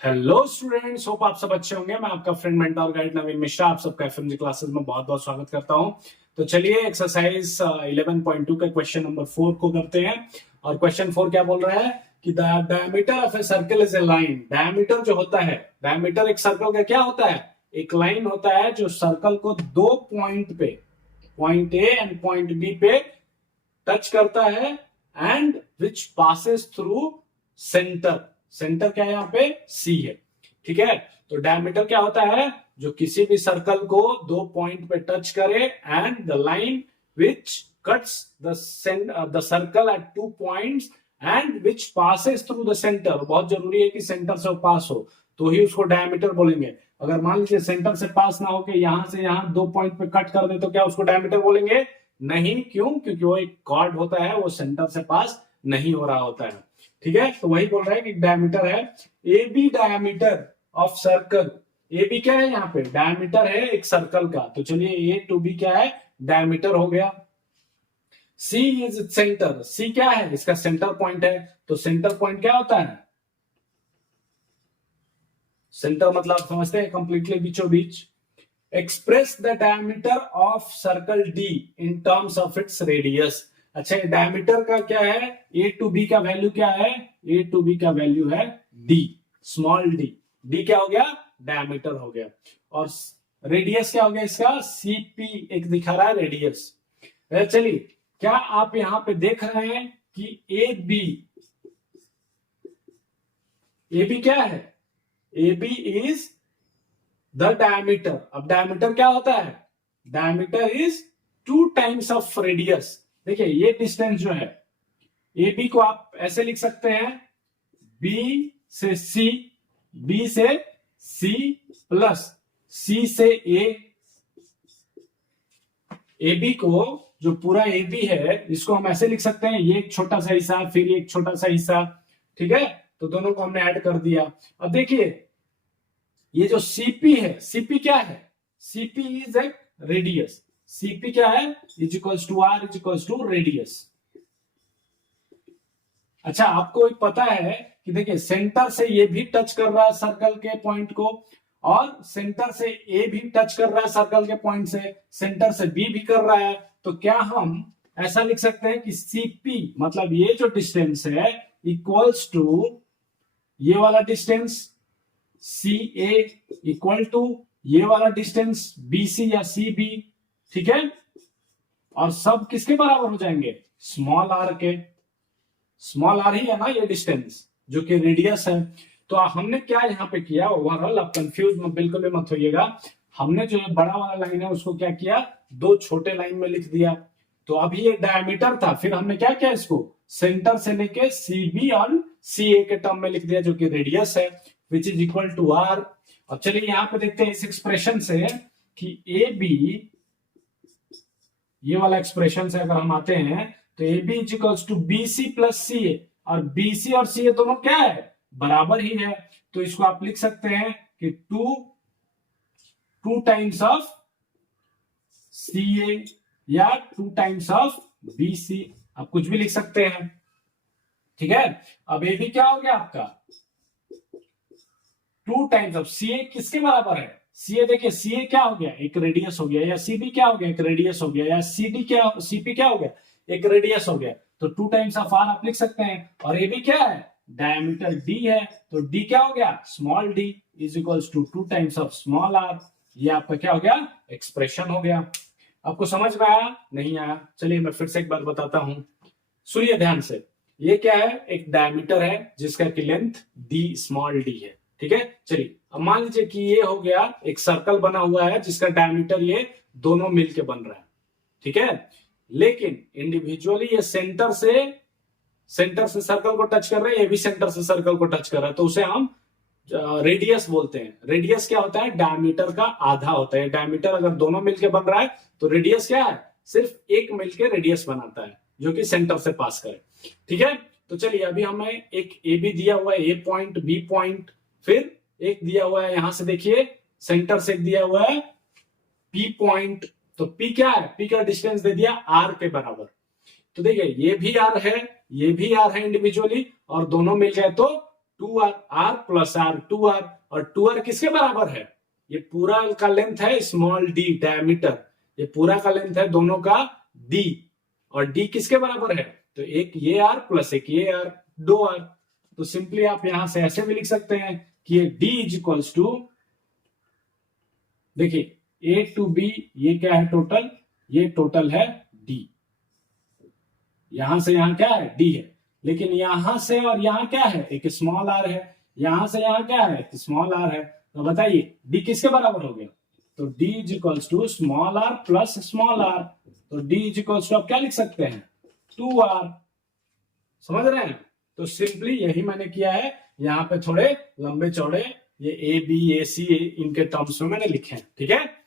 Hello students, hope आप सब अच्छे होंगे। मैं आपका फ्रेंड मेंटर गाइड नवीन मिश्रा आप सबका एफएमजी क्लासेस में बहुत बहुत स्वागत करता हूं। तो चलिए एक्सरसाइज 11.2 के क्वेश्चन नंबर 4 को करते हैं। और क्वेश्चन 4 क्या बोल रहा है कि the diameter of a circle is a line. Diameter जो होता है, डायमीटर एक सर्कल का क्या होता है? एक लाइन होता है जो सर्कल को दो पॉइंट पे, point A and point B पे टच करता है and which passes through center. Center क्या है यहाँ पे? सी है। ठीक है, तो डायमीटर क्या होता है? जो किसी भी सर्कल को दो पॉइंट पे टच करे and the line which cuts the circle eight two points and which passes through the centre. बहुत जरूरी है कि सेंटर से पास हो तो ही उसको डायमीटर बोलेंगे। अगर मान लीजिए सेंटर से पास ना होके यहां से यहां दो पॉइंट पे कट कर दे तो क्या उसको डायमीटर बोलेंगे? नहीं। क्यों? क्योंकि वो एक कॉर्ड होता है, वो सेंटर से पास नहीं हो रहा होता है। ठीक है, तो वही बोल रहा है कि डायमीटर है A B diameter of circle. A B क्या है? यहाँ पे डायमीटर है एक सर्कल का। तो चलिए ए टू बी क्या है? डायमीटर हो गया। सी इज सेंटर। सी क्या है? इसका सेंटर पॉइंट है। तो सेंटर पॉइंट क्या होता है? सेंटर मतलब समझते हैं कंप्लीटली बीचों बीच। Express the diameter of circle d in terms of its radius. अच्छा, डायमीटर का क्या है? ए टू बी का वैल्यू क्या है? ए टू बी का वैल्यू है डी, स्मॉल डी। डी क्या हो गया? डायमीटर हो गया। और रेडियस क्या हो गया इसका? सीपी एक दिखा रहा है रेडियस। चलिए, क्या आप यहां पे देख रहे हैं कि ए बी क्या है? A B is the diameter. अब डायमीटर क्या होता है? Diameter is two times of radius. देखिए ये डिस्टेंस जो है ए बी को आप ऐसे लिख सकते हैं, बी से सी, बी से सी प्लस सी से ए बी को जो पूरा ए बी है इसको हम ऐसे लिख सकते हैं, ये एक छोटा सा हिस्सा फिर एक छोटा सा हिस्सा। ठीक है, तो दोनों को हमने ऐड कर दिया। अब देखिए ये जो सीपी है, सीपी क्या है? CP is a radius. CP क्या है? Is equals to R is equals to radius. अच्छा, आपको एक पता है कि देखिए सेंटर से ये भी टच कर रहा है सर्कल के पॉइंट को, और सेंटर से ए भी टच कर रहा है सर्कल के पॉइंट से, सेंटर से बी भी कर रहा है। तो क्या हम ऐसा लिख सकते हैं कि सीपी मतलब ये जो डिस्टेंस है इक्वल्स टू ये वाला distance C A equal to ये वाला डिस्टेंस बी सी या सी बी। ठीक है, और सब किसके बराबर हो जाएंगे? स्मॉल आर के। स्मॉल आर ही है ना ये डिस्टेंस जो कि रेडियस है। तो हमने क्या यहाँ पे किया ओवरऑल, आप कंफ्यूज बिल्कुल भी मत होइएगा। हमने जो ये बड़ा वाला लाइन है उसको क्या किया? दो छोटे लाइन में लिख दिया। तो अभी ये डायमीटर था, फिर हमने क्या किया? इसको सेंटर से लेके सी बी और सी ए के टर्म में लिख दिया जो कि रेडियस है, which is equal to R. अब चलिए यहां पे देखते हैं इस एक्सप्रेशन से कि ए बी, ये वाला एक्सप्रेशन से अगर हम आते हैं तो A B is equals to B C plus C A, और बी सी और सी ए दोनों क्या है? बराबर ही है। तो इसको आप लिख सकते हैं कि two times of C A या two times of B C, आप कुछ भी लिख सकते हैं। ठीक है, अब ए बी क्या हो गया आपका? टू टाइम्स ऑफ सी ए किसके बराबर है? सी ए देखिए, सी ए क्या हो गया? एक रेडियस हो गया। या सी बी क्या हो गया? एक रेडियस हो गया। या सी डी क्या, सी पी क्या हो गया? एक रेडियस हो गया। तो टू टाइम्स ऑफ आर आप लिख सकते हैं। और ए बी क्या है? डायमीटर डी है। तो डी क्या हो गया? Small D is equals to two times of small R. ये आपका क्या हो गया? एक्सप्रेशन हो गया। आपको समझ में आया? नहीं आया? चलिए मैं फिर से एक बार बताता हूं, सुनिए ध्यान से। ये क्या है? एक डायमीटर है जिसका की लेंथ डी स्मॉल डी है। ठीक है, चलिए अब मान लीजिए कि ये हो गया एक सर्कल बना हुआ है जिसका डायमीटर ये दोनों मिलके बन रहा है। ठीक है, लेकिन इंडिविजुअली ये सेंटर से सर्कल को टच कर रहे हैं, ये भी सेंटर से सर्कल को टच कर रहा है, तो उसे हम रेडियस बोलते हैं। रेडियस क्या होता है? डायमीटर का आधा होता है। डायमीटर अगर दोनों मिलके बन रहा है तो रेडियस क्या है? सिर्फ एक मिलके रेडियस बनाता है जो कि सेंटर से पास करे। ठीक है, तो चलिए अभी हमें एक ए बी दिया हुआ है, ए पॉइंट बी पॉइंट, फिर एक दिया हुआ है यहां से देखिए सेंटर से दिया हुआ है पी पॉइंट। तो पी क्या है? पी का डिस्टेंस दे दिया आर के बराबर। तो देखिए ये भी आर है, ये भी आर है इंडिविजुअली, और दोनों मिल गए तो 2r, r plus r 2r, और 2r किसके बराबर है? ये पूरा का लेंथ है स्मॉल d डायमीटर, ये पूरा का लेंथ है दोनों का d, और d किसके बराबर है? तो एक ये r प्लस एक ये r, 2r। तो सिंपली आप यहां से ऐसे भी लिख सकते हैं कि ये d इज इक्वल्स टू, देखिए a टू b, ये क्या है टोटल? ये टोटल है d। यहां से यहां क्या है? d है। लेकिन यहां से और यहां क्या है? एक स्मॉल r है। यहां से यहां क्या है? एक स्मॉल r है। तो बताइए d किसके बराबर हो गया? तो d is equals to small r plus small r। तो d इज इक्वल्स टू आप क्या लिख सकते हैं? 2r। समझ रहे हैं? तो सिंपली यही मैंने किया है। यहाँ पे थोड़े लंबे चौड़े ये a b a c इनके टर्म्स में मैंने लिखे हैं। ठीक है।